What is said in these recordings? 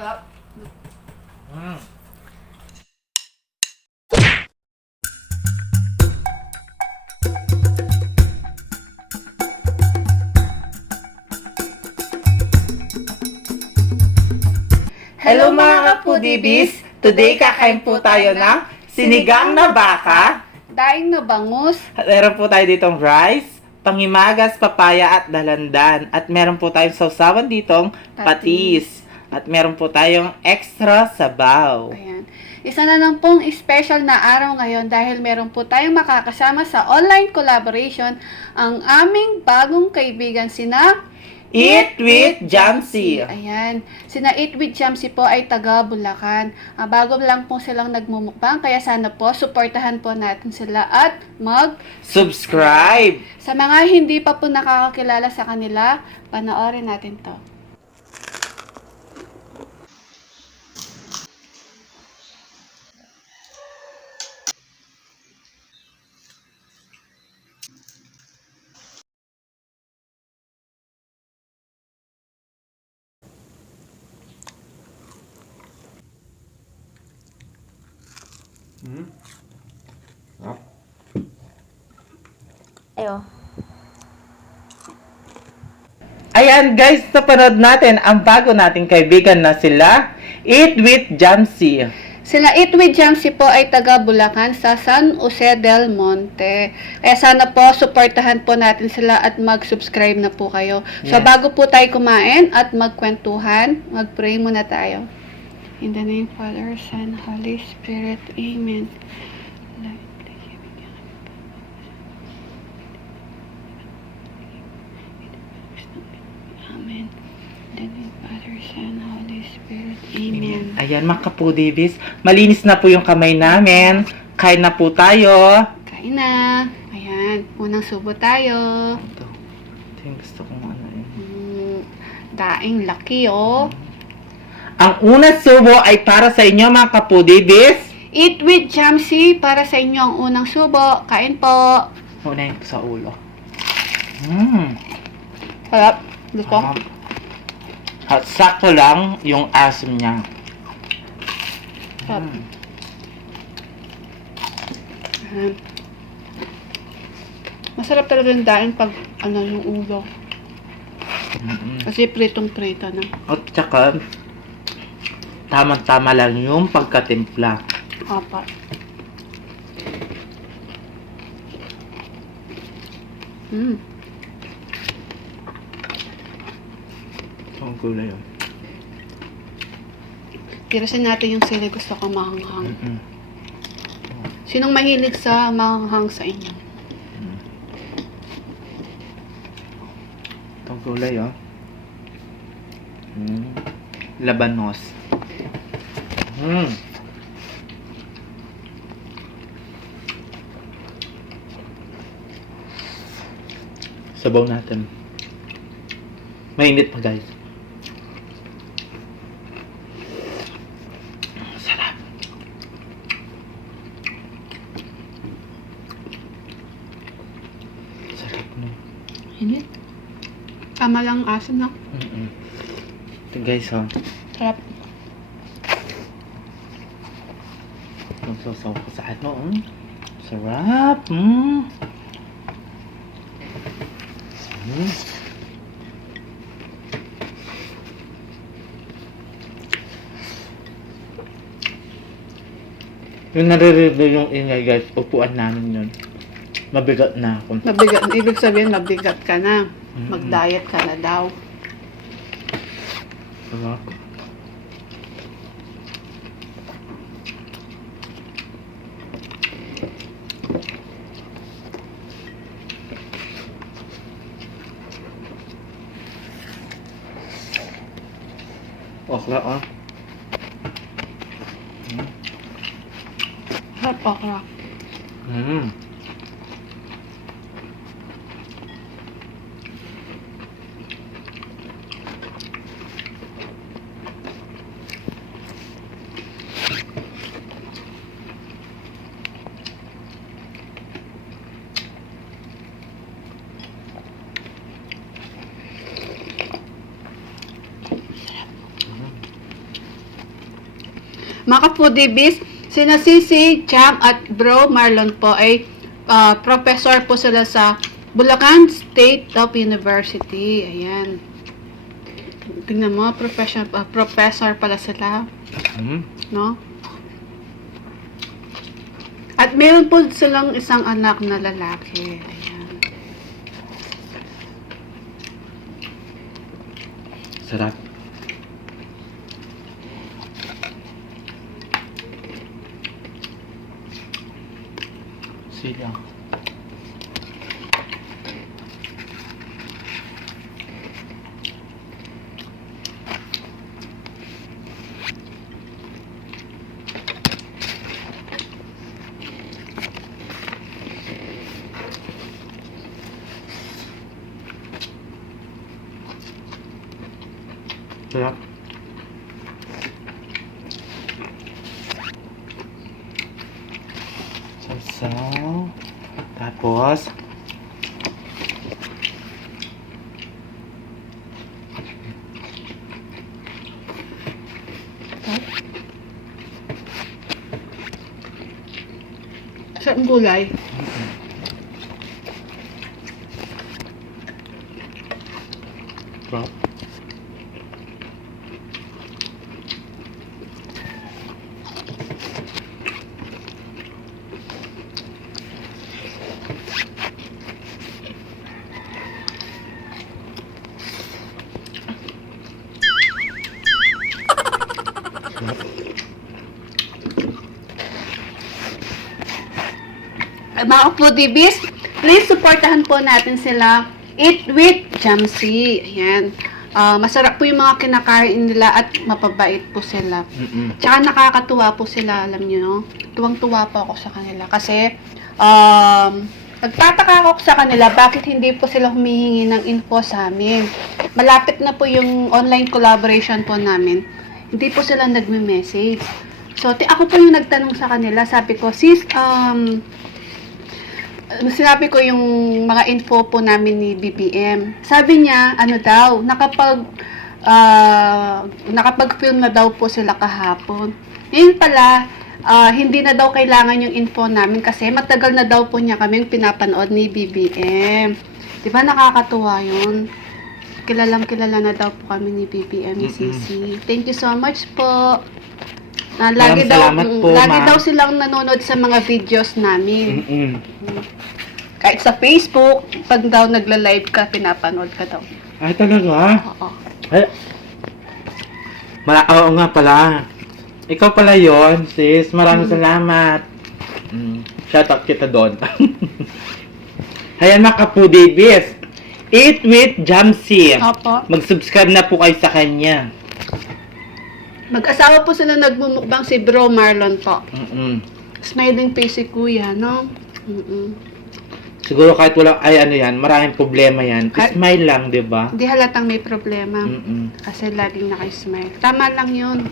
Sarap. Mm. Hello mga kapudibis! Today kakain po tayo ng sinigang na baka. Daing na bangus. Meron po tayo ditong rice, pangimagas, papaya at dalandan. At meron po tayong sausawan ditong patis. At meron po tayong extra sabaw. Ayan. Isa na lang pong special na araw ngayon dahil meron po tayong makakasama sa online collaboration ang aming bagong kaibigan sina Eat with Jamsi. Ayan. Sina Eat with Jamsi po ay taga Bulacan. Bago lang po silang nagmumukbang, kaya sana po suportahan po natin sila at Subscribe! Sa mga hindi pa po nakakakilala sa kanila, panoorin natin to. Ayo. Ayan guys, napanood natin ang bago nating kaibigan na sila Eat with Jamsi. Sila Eat with Jamsi po ay taga Bulacan sa San Jose del Monte. Kaya sana po suportahan po natin sila at mag-subscribe na po kayo. So Yes. bago po tayo kumain at magkwentuhan, mag-pray muna tayo. In the name of Father, Son, Holy Spirit. Amen. Amen. In the name of Father, Son, Holy Spirit. Amen. Ayan mga kapudibis, malinis na po yung kamay namin. Kain na po tayo. Kain na. Ayan. Unang subo tayo. Ito yung gusto kong ano eh. Daing laki, oh. Ang unang subo ay para sa inyo mga kapudibis. Eat with Jamsi para sa inyo ang unang subo. Kain po. Unahin ko sa ulo. Sarap. Gusto? At sakto lang yung asim niya. Sarap. Ayan. Masarap talaga yung daing pag yung ulo. Kasi pritong-prito na. At saka, tamang-tama lang yung pagkatimpla. Apat. Ang gulay yun. Tirasin natin yung sili. Gusto ko mahanghang. Sinong mahilig sa mahanghang sa inyo? Itong gulay oh. Labanos. Sabaw natin. Mainit pa guys. Sarap. Sarap no. Init. Tama lang ang asim, no? Ito guys oh. Sarap. Ang sasaw ko sa ano Sarap. Yung naririnig yung ingay guys, upuan namin yun. Mabigat na ako. Mabigat. Ibig sabihin, mabigat ka na. Mag-diet ka na daw. Diba? Okra oh. Sarap okra. Mga ka-foodies, sina Sisi, Jam at Bro Marlon po ay professor po sila sa Bulacan State of University. Ayan. Tingnan mo, professor pala sila, no? At meron po silang isang anak na lalaki. Ayan. Sarap. Sila. Sarap. Sasaw. Tapos, Sa gulay. sarap. Mga foodies, please supportahan po natin sila. Eat with Jamsi. Ayan. Masarap po yung mga kinakain nila at mapabait po sila. Tsaka nakakatuwa po sila, alam nyo, no? Tuwang-tuwa po ako sa kanila. Kasi, nagtataka ako sa kanila bakit hindi po sila humihingi ng info sa amin. Malapit na po yung online collaboration po namin. Hindi po sila nagme-message. So, ako po yung nagtanong sa kanila. Sabi ko, sis, sinabi ko yung mga info po namin ni BBM. Sabi niya, ano daw, nakapag-film na daw po sila kahapon. Ngayon pala, hindi na daw kailangan yung info namin kasi matagal na daw po niya kaming pinapanood ni BBM. Diba nakakatuwa yun? Kilala na daw po kami ni BBM, ni Sisi. Thank you so much po. Lagi daw silang nanonood sa mga videos namin. Kahit sa Facebook, pag daw nagla-live ka, pinapanood ka daw. Ay, talaga? Oo. Ay, oo nga pala. Ikaw pala yon, sis. Maraming salamat. Shoutout kita doon. Ayan mga ka-foodies. Eat with Jamsi. Opo. Mag-subscribe na po kayo sa kanya. Mag-asawa po sila nagmumukbang, si Bro Marlon po. Smiling face si Kuya, no? Siguro kahit walang, maraming problema yan. Smile lang, di ba? Hindi halatang may problema. Kasi laging naka-smile. Tama lang yun.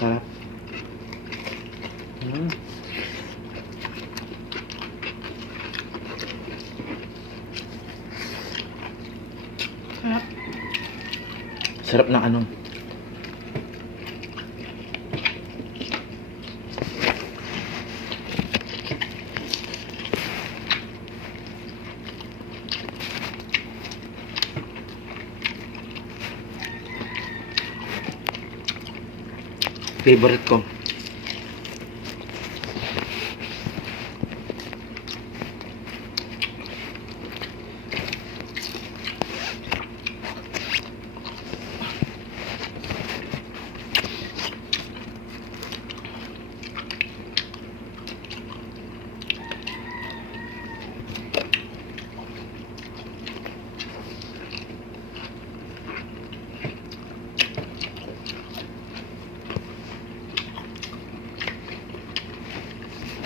Sarap. Sarap. Sarap ng ano. Favorite ko.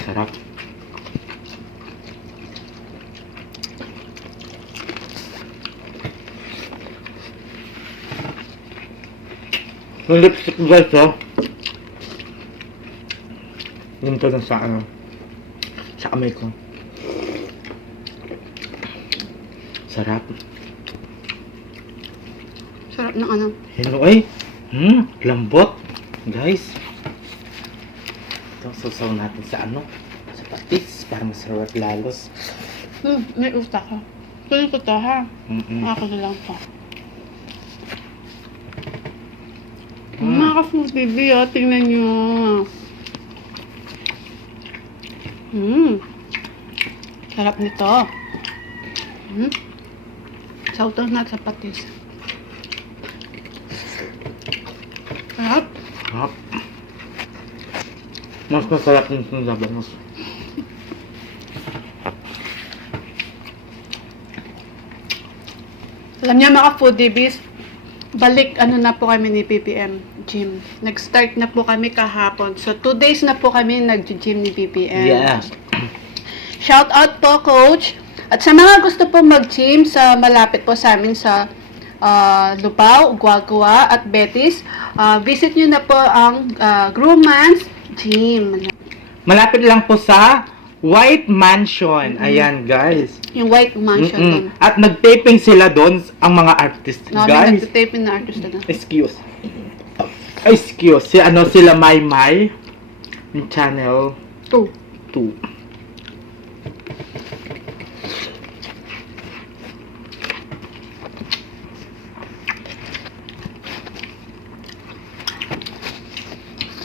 Sarap. Yung lipstick guys, oh. Ganito lang sa sa kamay ko. Sarap. Sarap ng ano. Hello, ay. Lambot. Guys. Ito, susaw natin sa ano? Sa patis, para masarap lalos. May utak ka. Tuloy ko to ha. Ako na lang to. Mga ka-food baby, tingnan nyo. Sarap nito. Sautan natin sa patis. Sarap. Sarap. Mas masarap yung sinabanos. Alam niyo mga food babies, balik ano na po kami ni PPM gym. Nag-start na po kami kahapon. So 2 days na po kami nag-gym ni PPM. Yes. Shout out po coach. At sa mga gusto po mag-gym sa malapit po sa amin sa Lubao, Guagua at Betis, visit nyo na po ang Grumman's Gym. Malapit lang po sa White Mansion. Ayan, guys. Yung White Mansion doon. At nag-taping sila doon, ang mga artist. Namin Guys, nagtitapin na artist na. excuse. Si ano sila Maymay. Yung channel 2.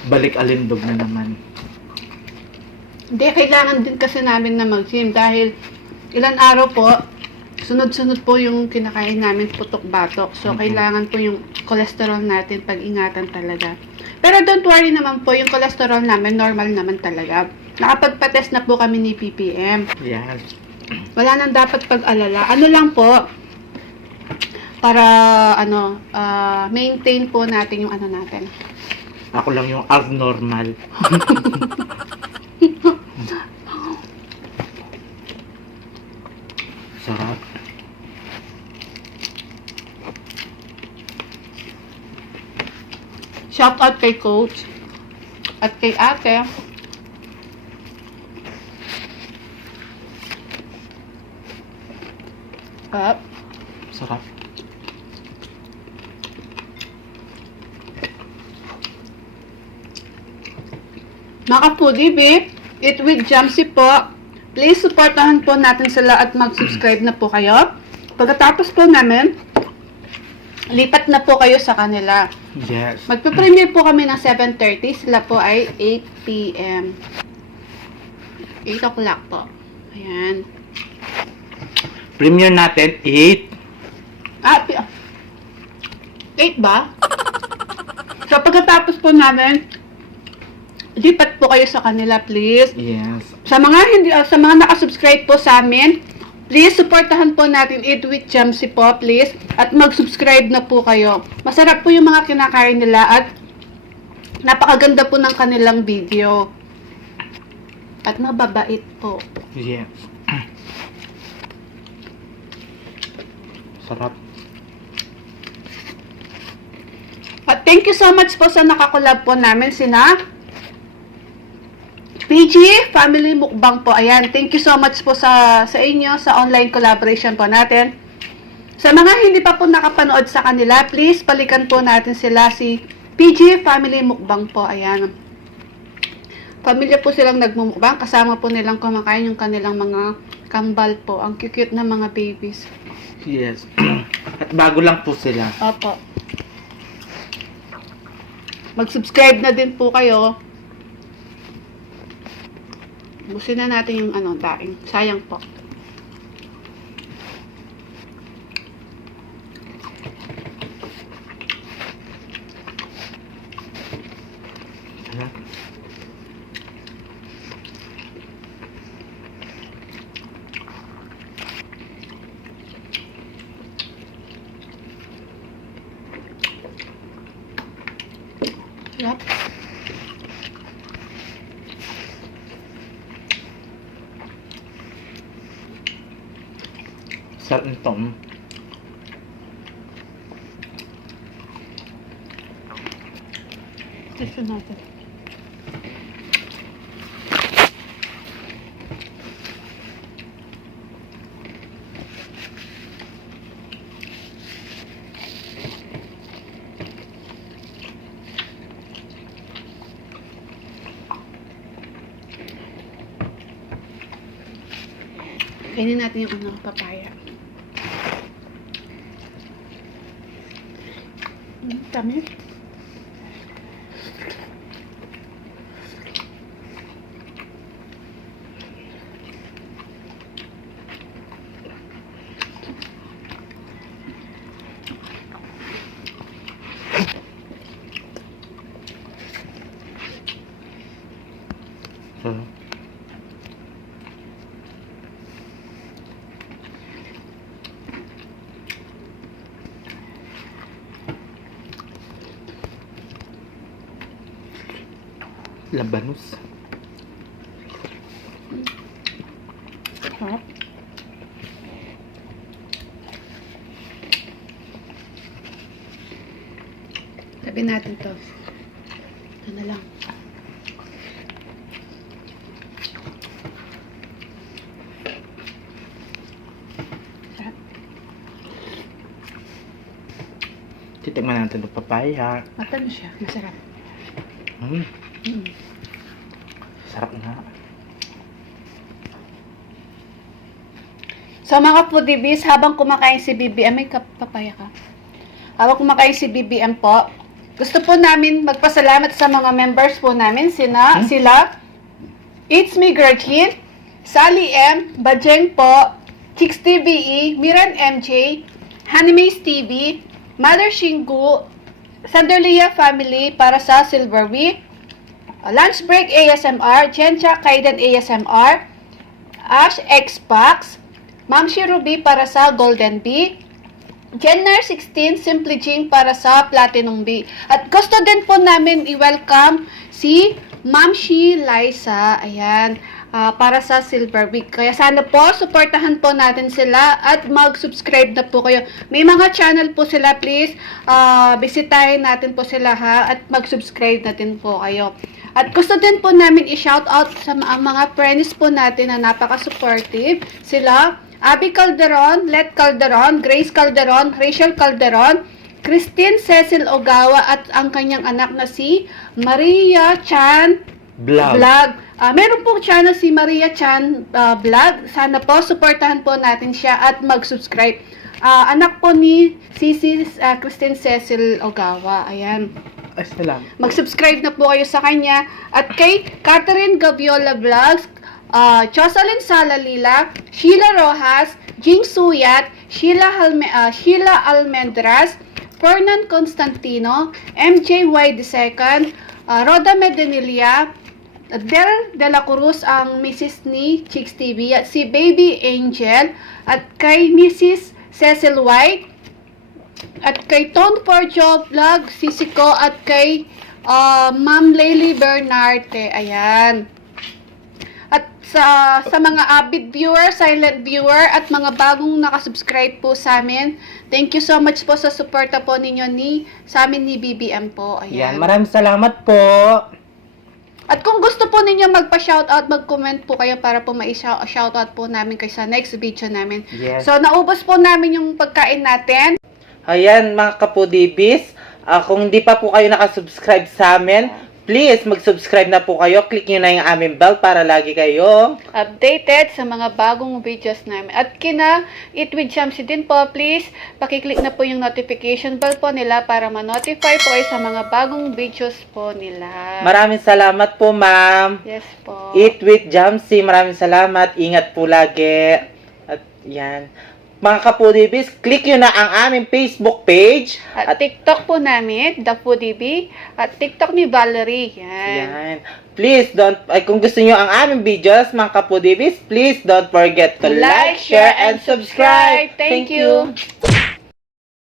Balik alindog na naman. Hindi, kailangan din kasi namin na mag-gym dahil ilan araw po, sunod-sunod po yung kinakain namin putok-batok. So, kailangan po yung cholesterol natin pag-ingatan talaga. Pero don't worry naman po, yung cholesterol namin normal naman talaga. Nakapagpa-test na po kami ni PPM. Yes. Wala nang dapat pag-alala. Ano lang po, para maintain po natin yung ano natin. Ako lang yung abnormal. Sarap. Shout out kay coach at kay ate. Sarap. Mga foodie babe, eat with Jamsi po. Please supportahan po natin sila at mag-subscribe na po kayo. Pagkatapos po namin, lipat na po kayo sa kanila. Yes. Magpe-premiere po kami ng 7:30. Sila po ay 8 p.m. 8 o'clock po. Ayan. Premiere natin 8. 8 ba? So, pagkatapos po namin, lipat po kayo sa kanila, please. Yes. Sa mga nakasubscribe po sa amin, please supportahan po natin Eat with Jamsi po, please. At mag-subscribe na po kayo. Masarap po yung mga kinakain nila at napakaganda po ng kanilang video. At mababait po. Yes. Sarap. At thank you so much po sa nakakolab po namin sina PG Family Mukbang po. Ayan, thank you so much po sa inyo sa online collaboration po natin. Sa mga hindi pa po nakapanood sa kanila, please balikan po natin sila si PG Family Mukbang po. Ayan. Pamilya po silang nagmumukbang. Kasama po nilang kumakain yung kanilang mga kambal po. Ang cute na mga babies. Yes. At bago lang po sila. Opo. Mag-subscribe na din po kayo. Busin na natin yung daing. Sayang po. Sarap. Sarap. Sarap nito. Tissue natin. Kainin natin yung unang papaya. Tamis. Hmm. Labanus. Sarap. Tabi natin to. Ito na lang. Sarap. Titikman natin ng papaya. Matamis siya. Masarap. Hmm. Mm. Sarap nga. So mga foodies, habang kumakain si BBM, may papaya ka? Habang kumakain si BBM po, gusto po namin magpasalamat sa mga members po namin, sila, It's Me Gretchen, Sally M, Bajeng po, Chicks TVE, Miran MJ, Hanimaze TV, Mother Shingu, Sanderlia Family para sa Silver Week, Lunch Break ASMR, Jencha Kaiden ASMR, Ash Xbox, Ma'am Ruby para sa Golden B, Jenner 16, Simply Jing para sa Platinum B. At gusto din po namin i-welcome si Ma'am Liza, ayan, para sa Silver Week. Kaya sana po, supportahan po natin sila at mag-subscribe na po kayo. May mga channel po sila, please, bisitahin natin po sila ha, at mag-subscribe natin po kayo. At gusto din po namin i-shoutout sa mga friends po natin na napaka-supportive. Sila, Abby Calderon, Let Calderon, Grace Calderon, Rachel Calderon, Christine Cecil Ogawa at ang kanyang anak na si Maria Chan Vlog. Meron pong channel si Maria Chan Vlog. Sana po, supportahan po natin siya at mag-subscribe. Anak po ni Sisi Christine Cecil Ogawa. Ayan. Ay, salam. Mag-subscribe na po kayo sa kanya. At kay Catherine Gaviola Vlogs, Jocelyn Salalila, Sheila Rojas, Jing Suyat, Sheila Almendras, Fernan Constantino, MJY II, Roda Medenilia, Del De La Cruz ang Mrs. ni Chicks TV, at si Baby Angel, at kay Mrs. Cecil White, at kay Tone Porjo Vlog, Sisiko, at kay Ma'am Laylie Bernarte. Ayan. At sa mga avid viewer, silent viewer, at mga bagong nakasubscribe po sa amin, thank you so much po sa suporta po ninyo sa amin ni BBM po. Ayan. Yan, maraming salamat po. At kung gusto po ninyo magpa-shoutout, mag-comment po kayo para po ma-shoutout po namin kayo sa next video namin. Yes. So, naubos po namin yung pagkain natin. Ayan, mga kapudibis, kung hindi pa po kayo nakasubscribe sa amin, please mag-subscribe na po kayo. Click nyo na yung aming bell para lagi kayo Updated sa mga bagong videos namin. At kina Eat with Shamsi din po, please pakiclick na po yung notification bell po nila para ma-notify po kayo sa mga bagong videos po nila. Maraming salamat po, ma'am. Yes po. Eat with Jamsi, maraming salamat. Ingat po lagi. At yan. Mga kapudibis, click nyo na ang aming Facebook page. At TikTok po namin, The Foodie Bee, at TikTok ni Valerie. Yan. Yan. Please kung gusto nyo ang aming videos, mga kapudibis, please don't forget to like, share, and subscribe. Thank you.